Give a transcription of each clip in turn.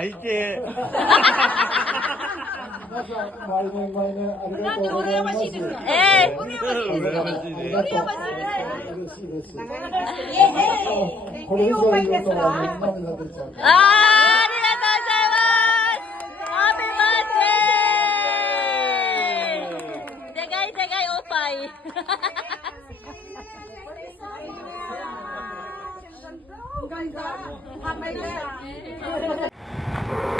相手。なんで羨ましいですか。羨ましいですか。羨ましいです。これ以上言うと涙出ちゃう。ありがとうございますハッピーバースデーでかいでかいおっぱい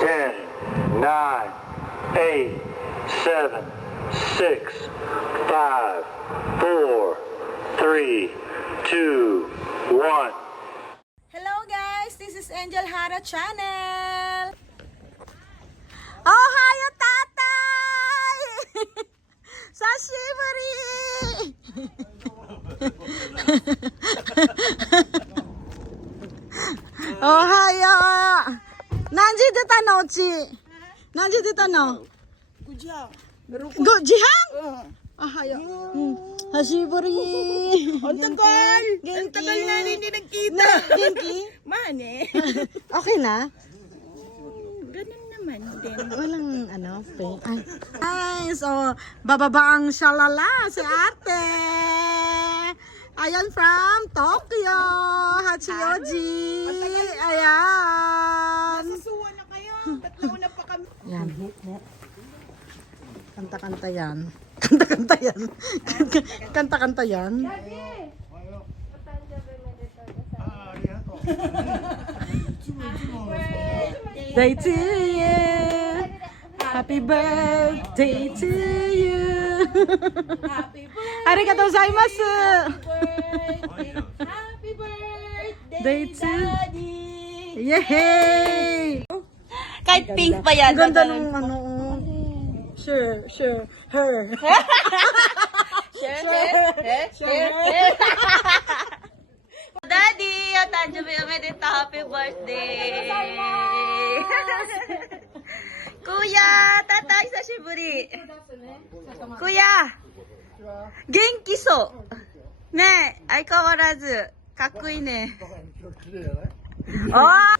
10, 9, 8, 7, 6, 5, 4, 3, 2, 1. Hello guys, this is Angel Hara Channel. Oh, hayo tatay! Sashiburi! Oh, hayo! Nanji dita no, Chi? Nanji dita no? Gujihang? Oh, hayo. Hashiburi! Ang tagal! Genki? Ang tagal na hindi nagkita. Genki? Mane. Okay na? Ganun naman din. Walang ano, ay. Ay, so, bababa ang shalala si ate. Ayan from Tokyo, Hachioji. Ayan. Susuwa na kayo. Tatlo na pa kami. Yan. Kanta-kanta yan. Kanta-kanta yan. Kanta-kanta yan. Day to you. Happy birthday to you. Happy birthday. Arigatou gozaimasu. Happy birthday, Day to Daddy. Yay! Kahit pink pa yan. Ganda ng ano. Sure. Her. Daddy, o tanjubi omedetou. Happy birthday. Kuya, tatay sashiburi. Kuya, genki so. Ne, aikawarazu. Kakkoi ne. Oh!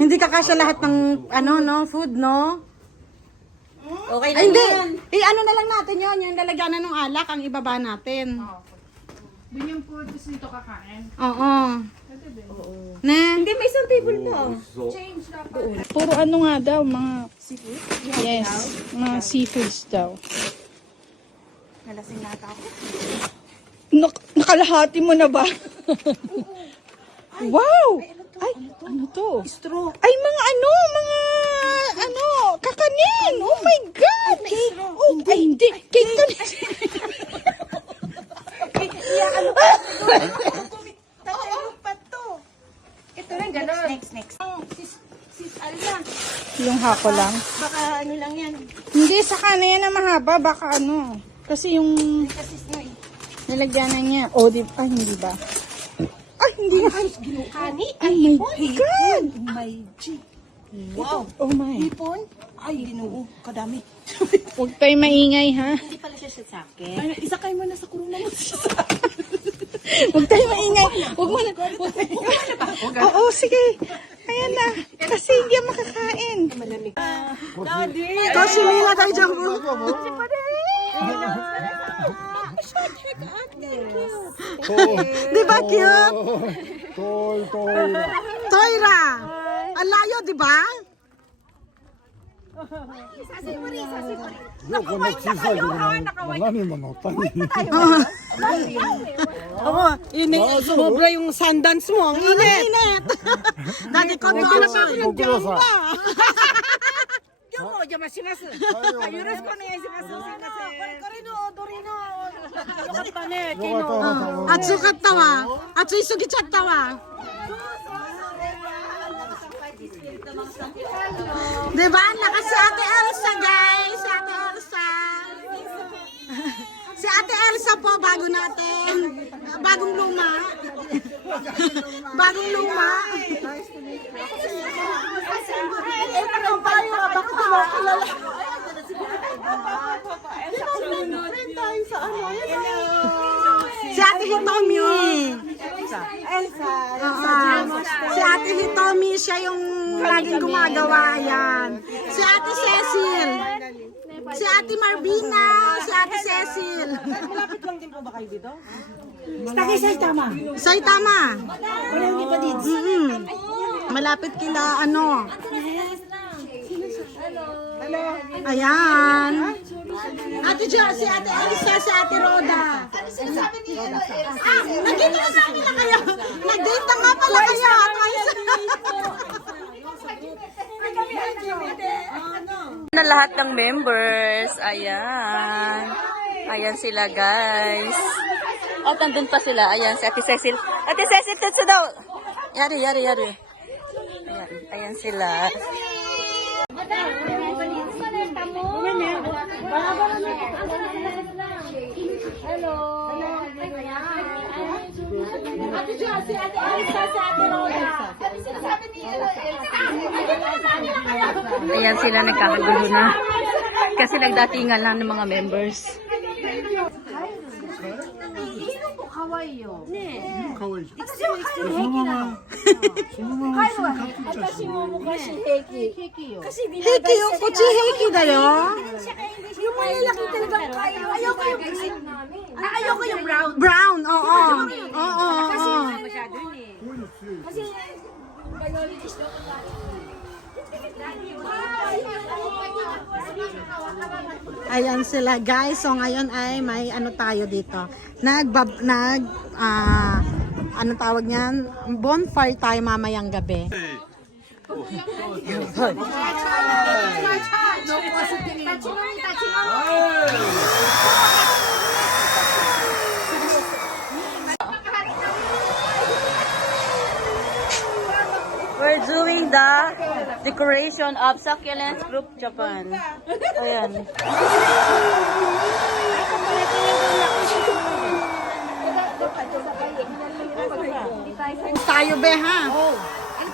Hindi kakasya lahat ng ano no, food no? Okay Ay, hindi. Ano na lang natin yon, yung lalagyanan ng alak ang ibaba natin. Yun yung food, tapos dito kakain. Oo. Na. Hindi, may isang table pa. Puro ano nga daw, mga seafood? Yes, mga seafoods daw. Nalasing nata ako. Nakalahati mo na ba? Wow! Ay, ano to? Straw. Ay, mga kakanin! Oh my God! Cake! Oh, ay, hindi! Cake to! Tatay pa to. Ito lang, gano'n. Next. Sis Alma. Yung hako lang. Baka ano lang yan. Hindi, sa kana yan na mahaba. Baka ano. Kasi yung Sis no eh. nilagyanan niya. Oh, ay, hindi ba? Ay, hindi na. Kani? Oh my God! My G. Wow. Oh my. Ipon? Ay, ginoo. Kadami. Huwag tayo maingay, ha? Hindi pala siya sa akin. Ay, isa kayo mo na sa kurungan mo siya sa Huwag tayo maingay. Huwag mo na. Oo, sige. Ayan na. Kasi hindi yan makakain. Daddy! Toshimina tayo dyan mo. Di ba cute? Toira! Ang layo, di ba? こんな小さいけど何も乗ったね。 Oo, yun sumobra yung sundance mo. Ang init. Dati ko doon na pa. ご苦労さん。今日もお邪魔します。よろしくお願いします。すいません。これからの踊りの。よかったね。昨日。よかった。暑かったわ。暑いすぎちゃったわ。Diba? Naka si Ate Elsa, guys. Si Ate Elsa. Si Ate Elsa po, bago natin. Bagong luma. Bagong luma. Si Ate Hitomi. Elsa. Elsa. Si Ate Hitomi, siya yung laging gumagawa. Ayan. Si Ate Cecil. Si Ate Marvina. Si Ate Cecil. Malapit lang din po ba kayo dito? Saitama. Malapit kila ano. Ayan. Ate Jo, si Ate Elsa, si Ate Roda. Nag-date na namin na kayo. Nag-date na nga pala kayo. Na lahat ng members. Ayan. Ayan sila, guys. At nandun pa sila. Ayan, si Ate Cecil. Ate Cecil, tutso daw. Yari. Ayan, ayan sila. Ayan sila, nagkakagulo na. Kasi nagdatingan lang ng mga members. 可愛いじゃん。そのまま一緒に買ってっちゃうし。 Hiki yung kuchi hiki dayo. Yung malalaki talagang kaya. Ayoko yung green. Ayoko yung brown. Brown, oo. Oo. Masyado yun eh. こういうの強い。 Kasi biologist daw ko Ayan sila guys. So ngayon ay may ano tayo dito. Ano tawag niyan? Bonfire tayo mamayang gabi. We're doing the decoration of Succulents Group Japan. Ayan. Tayo be ha.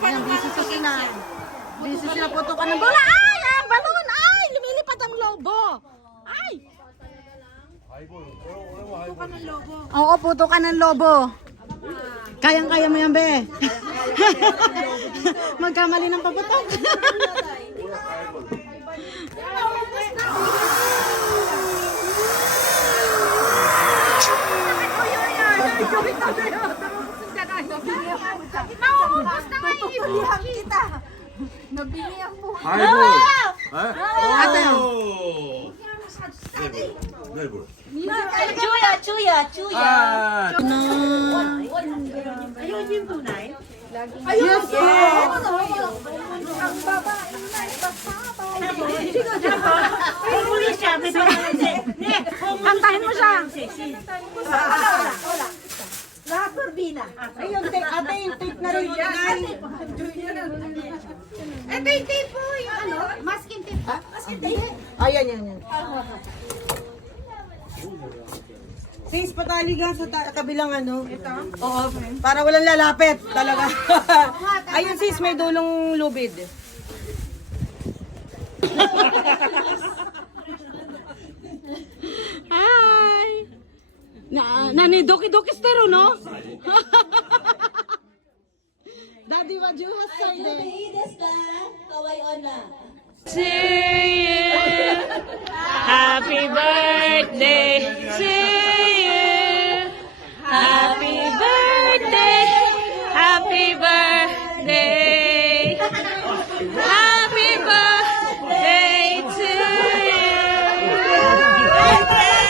Ayan, busy sila. Busy sila putukan ng bola. Ay, ang balon. Ay, lumilipad ang lobo. Ay. Oo, putukan ng lobo. Kayang-kaya mo yan, be. Magkamali ng paputok. Kantahin mo siya. Ayun, ate yung tape na rin. Ito yung tape po. Yung ano? Masking tape. Masking tape. Ayan, yan. Sis, pataligan sa kabilang ano. Ito? Oo, para walang lalapit talaga. Ayun sis, may dulong lubid. Hi! Nani doki-doki stero, no? Daddy, what you have Sunday? To you, happy birthday to you, happy birthday, happy birthday, happy birthday to you, happy birthday,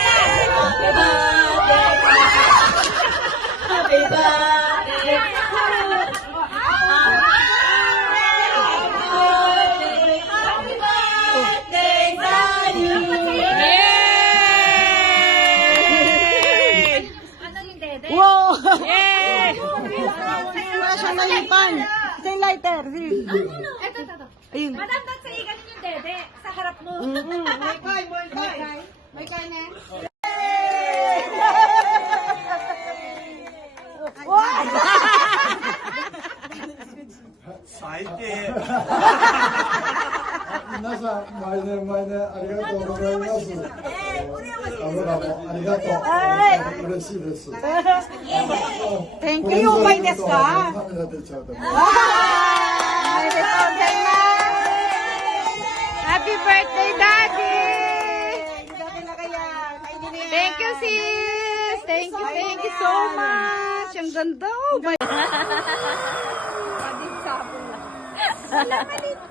Wow! Yay! Wala siyang nalipan. Ito yung lighter. Ayun. Madam, ba't sa iganin yung dede? Sa harap mo. May kay na.皆さん、毎年ありがとうございます。Thank you, may desu ka? Happy birthday, Daddy! Thank you, sis! Thank you so much! Ang ganda! Oh, my...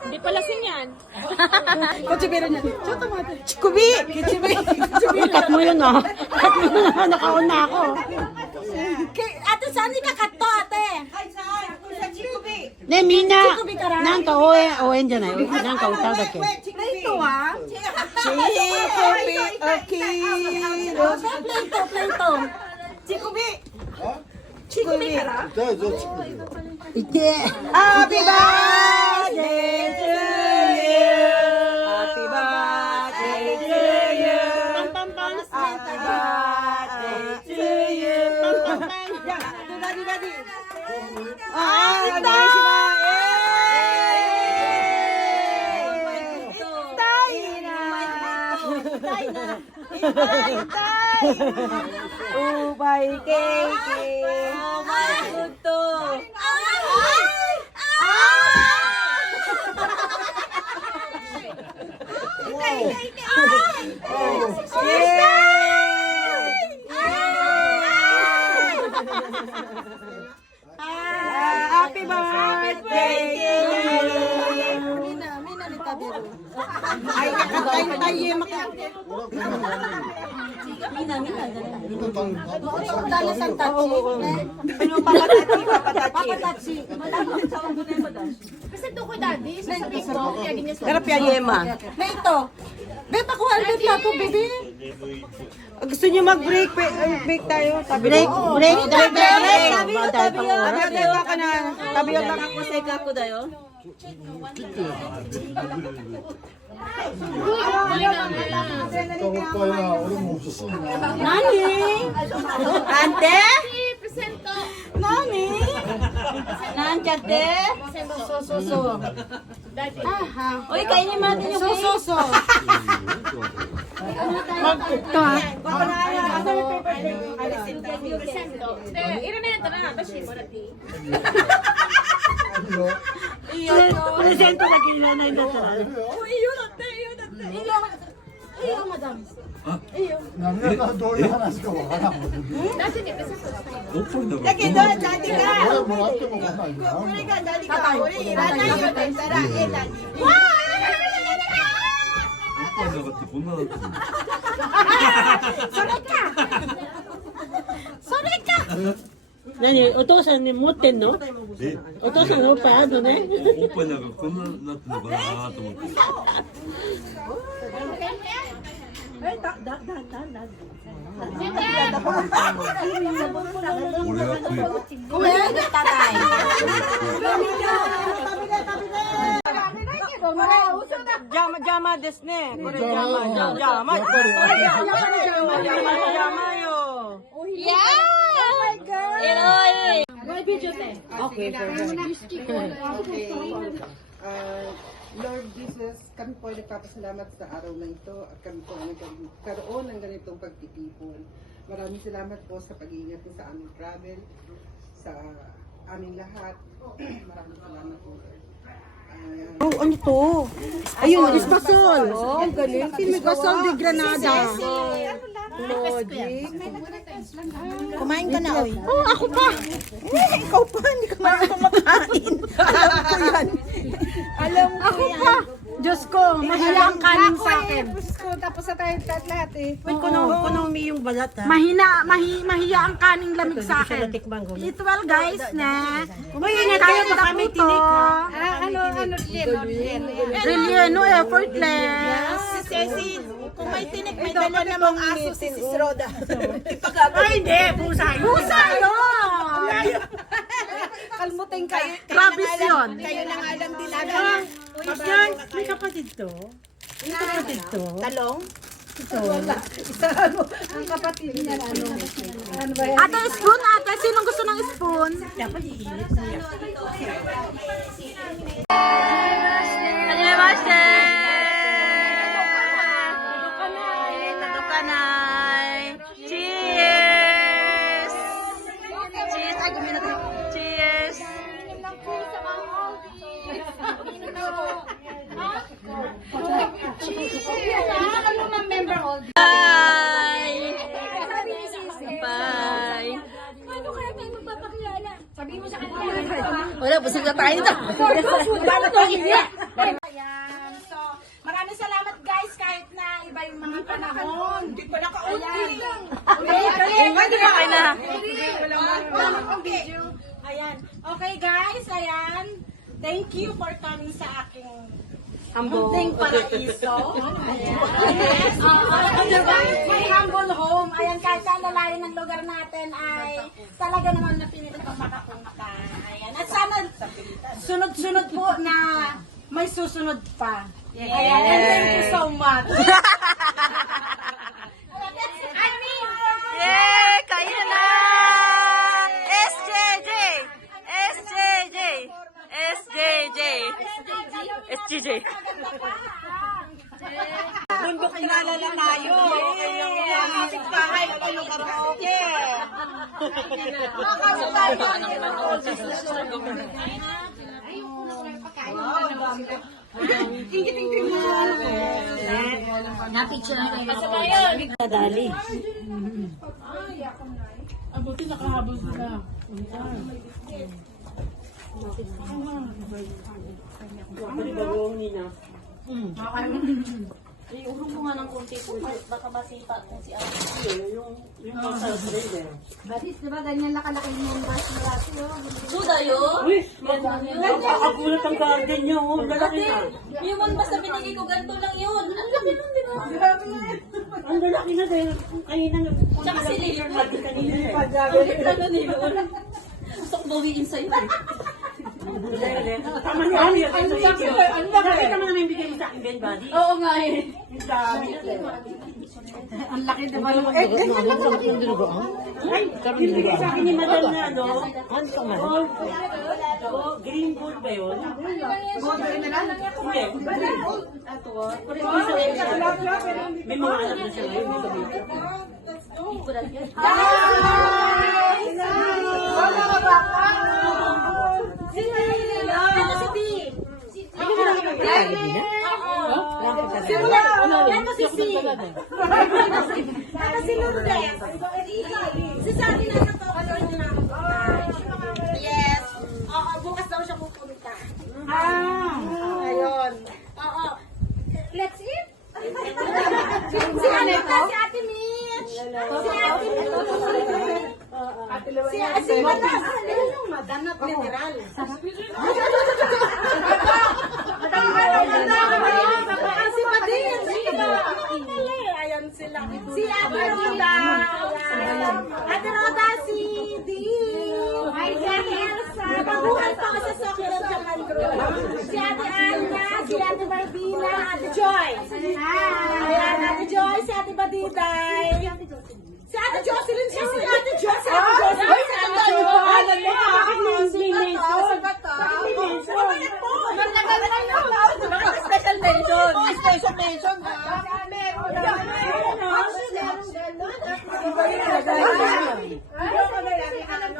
Hindi pala yan. Kutsibiro niya. Chikubi! Cut mo yun, oh. Cut mo yun, oh. Nakauna ako. Ate, saan ka cut to, ate? Ne, Mina. Nang ka, oen dyan ay. Nang ka, utaw da ke. Play-to, ah. Chikubi, okay. Play-to. Chikubi. Chikubi. Ite. Happy birthday to you. Happy birthday to you. Happy birthday to you. Dadi. Ubay keke. Maguto. Happy birthday to you. Mina ni Tabiro. Ay, kakantay makakantay. Mina. Dala sang tachi. Ano papatachi. Kasi to ko daddy, sasabihin ko, kaya ganyan sa Terapia Yema. Na ito. Bebe, pakuha ulit na ito, bebe. Gusto niyo mag-break? Break tayo. Break. Tabiyo lang ako sa ikaw dayo. Nani? Ante? Nani? Nandiate? So. Uy, kainin mo natin yung cake. So. Ito ha. Presento na kila na ito. Iyo, madam. Iyo.何お父さんに持ってんの？お父さんのおっぱいあるのね。おっぱいなんかこんなになってんのかなと思って。俺が食え。Jama desu ne. Kore jama yo. Lord Jesus, kami po ay nagpapasalamat sa araw na ito at kami po ay nagkaroon ng ganitong pagtitipon. Maraming salamat po sa pag-iingat niyo sa aming travel, sa aming lahat. Maraming salamat po, Lord. Ano to? Ayun, Isbasol. Oh, ang galing. Isbasol de Granada. Logic. Kumain ka na, oy. Oh, ako pa. Ikaw pa, hindi ka marunong kumakain. Alam ko yan. Diyos ko, mahiya ang kanin sa akin. Tapos na tayo lahat eh. Wait, kunomi yung balat ha. Mahiya ang kaning lamig sa akin. Eat well, guys, na. Kumain na tayo, baka may tinik ha. Relleno, effortless. Ceci, kung may tinik, may dala namang aso si Roda. Ay, hindi, pusa yun. Pusa yun! Kalmutin kayo. Rabis yun. Kayo na nga lang din Yan, may kapatid to. May kapatid to. Talong? Ang kapatid niya ano ba yan? Ate, spoon, ate. Sinong gusto ng spoon? Dapat iinit niya. Hajimemashite! Tadukanay! Wala, busog na tayo dito. Ayan. So, maraming salamat guys kahit na iba yung mga panahon. Hindi pa naka-uti. Okay na. Ayan. Okay guys, ayan. Thank you for coming sa aking munting paraiso. Ayan. Yes. My humble home. Ayan, kahit saan lalayo ng lugar natin ay talaga naman napinilit ang makapunta. Ayan. At sana sunod-sunod po na may susunod pa. Ayan. And thank you so much. I mean, Yay! Kaya na! SJJ! SJJ! SJJ! SJJ! bundok kilala na tayo. Yung kapit bahay, ano karaoke. Makakasal tayo. Ingit-ingit mo. Napicture na kayo. Nadali. Abuti nakahabol sila. Bagong nina. Iurong mo nga ng konti po. Baka masipa kung si Ate. Yung pasal trader. Batis, di ba ganyan lakalaki yung bus nila siyo? Suda yun? Uy! Nakakulat ang garden niyo. Lalaki na. Yung one bus na binigay ko, ganito lang yun. Ang laki nun, di ba? Ang lalaki na dahil kanina Tsaka si Leo. kanina eh. Ano na yun? Gusto ko bawiin sa'yo. Tama niya. Nakita mo naman yung bigay mo sa akin, Ben Buddy. Oo nga eh. Yung dami. Ang laki diba yung Ay, binigay sa akin ni Madam na ano? Gold. Green gold ba yun? Hindi. May mga anak na siya ngayon. Ano si B? Ano si C? Ano si Lourdes? Si Sally na ito. Yes. Oo, bukas daw siya pupunta. Ayun. Oo. Let's eat. Si ano to? Si Ate Mitch. Si Ate Mitch. Si Madam. Yung Madam na literal. Si Padin. Ayan sila. Si Ate Roda. Ate Roda, si Dee. Ate Elsa. Baguhan pa ako sa Soccer Japan Group. Si Ate Anya, si Ate Barbina, Ate Joy. Ayan, Ate Joy, si Ate Badiday. Si Ate Jocelyn, siya si Ate Joy. Si Ate Jocelyn, si Ate Joy. Si Bato. Magtagal na yun. Special mention. Special mention.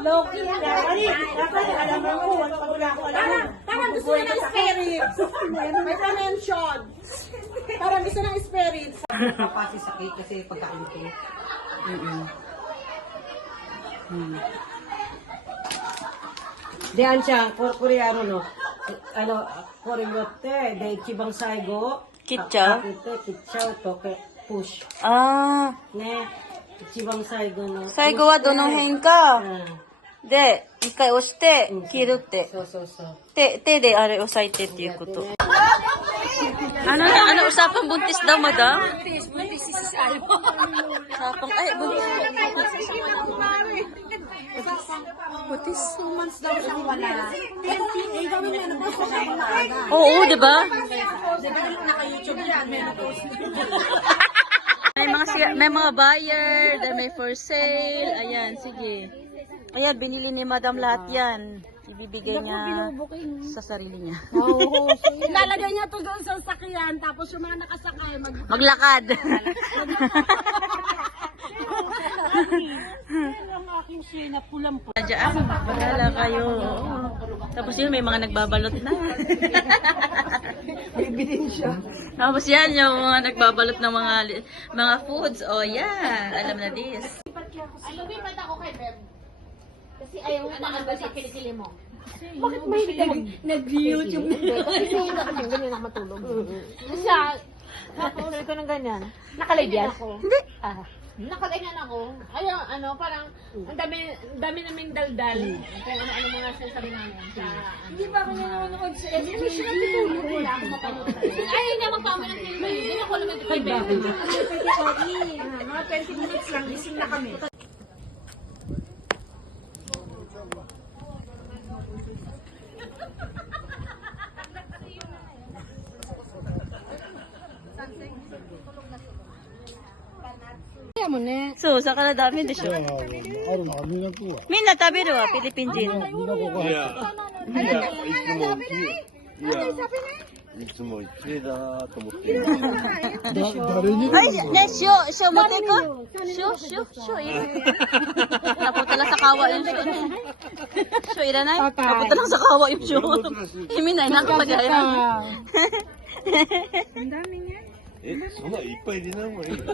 Loki. Alam mo, wala ko alam. Parang gusto niya ng spirits. May pa-mention. Parang gusto ng spirits. Kapasi sakit kasi pagkain ko. Diyan siya, Koreano no. Ano, Koreanote, de Chibang Saigo. Kitcha? Kitcha, toke, push. Ah. Ne, Chibang Saigo no. 最後はどの辺か。で、一回押して、切るって。そうそうそう。手であれ押さえてっていうこと。ano usapang buntis daw, madam? Buntis si Salmo. Usapang, ay, buntis. Buntis. 2 months daw siyang wala. Eh, gawin na na po siya ng maaga. Oo, di ba? Di ba naka-YouTube yan? May mga buyer, then may for sale. Ayan, sige. Ayan, binili ni madam lahat yan. Ibibigay niya sa sarili niya. Oo. Ilalagay niya to doon sa sakyan, tapos yung mga nakasakay, Maglakad. Ang aking siya na pulang po. Diyan, bahala kayo. Tapos yun, may mga nagbabalot na. Tapos yan, yung mga nagbabalot ng mga foods. Oh, yeah. Alam na this. Ay, lumipat ako kay Beb. Kasi ayaw mo makagod sa kilikili mo. Bakit may nag-YouTube na? Kasi hindi ako ganyan ako matulog. Siya, sabi ko ng ganyan. Nakalive yan? Hindi. Nakaganyan ako. Ayun, parang, ang dami naming daldal. Kung ano-ano mga sasabi namin. Hindi ba ako nanonood sa edit? Hindi siya natutulog. Wala ako mapanood. Ay, hindi magpamo ng film. Hindi ako naman ito kay Becky. Mga 20 minutes lang, gising na kami. So, sa Canada,でしょ。みんな食べるわ、フィリピン人。いつも綺麗だなと思って。Ay, show mo ko? Show, Napunta lang sa kawa yung show. Show, iranay? Napunta lang sa kawa yung show. Himinay, nakapagaya. そんないっぱい入れない方がいいよ。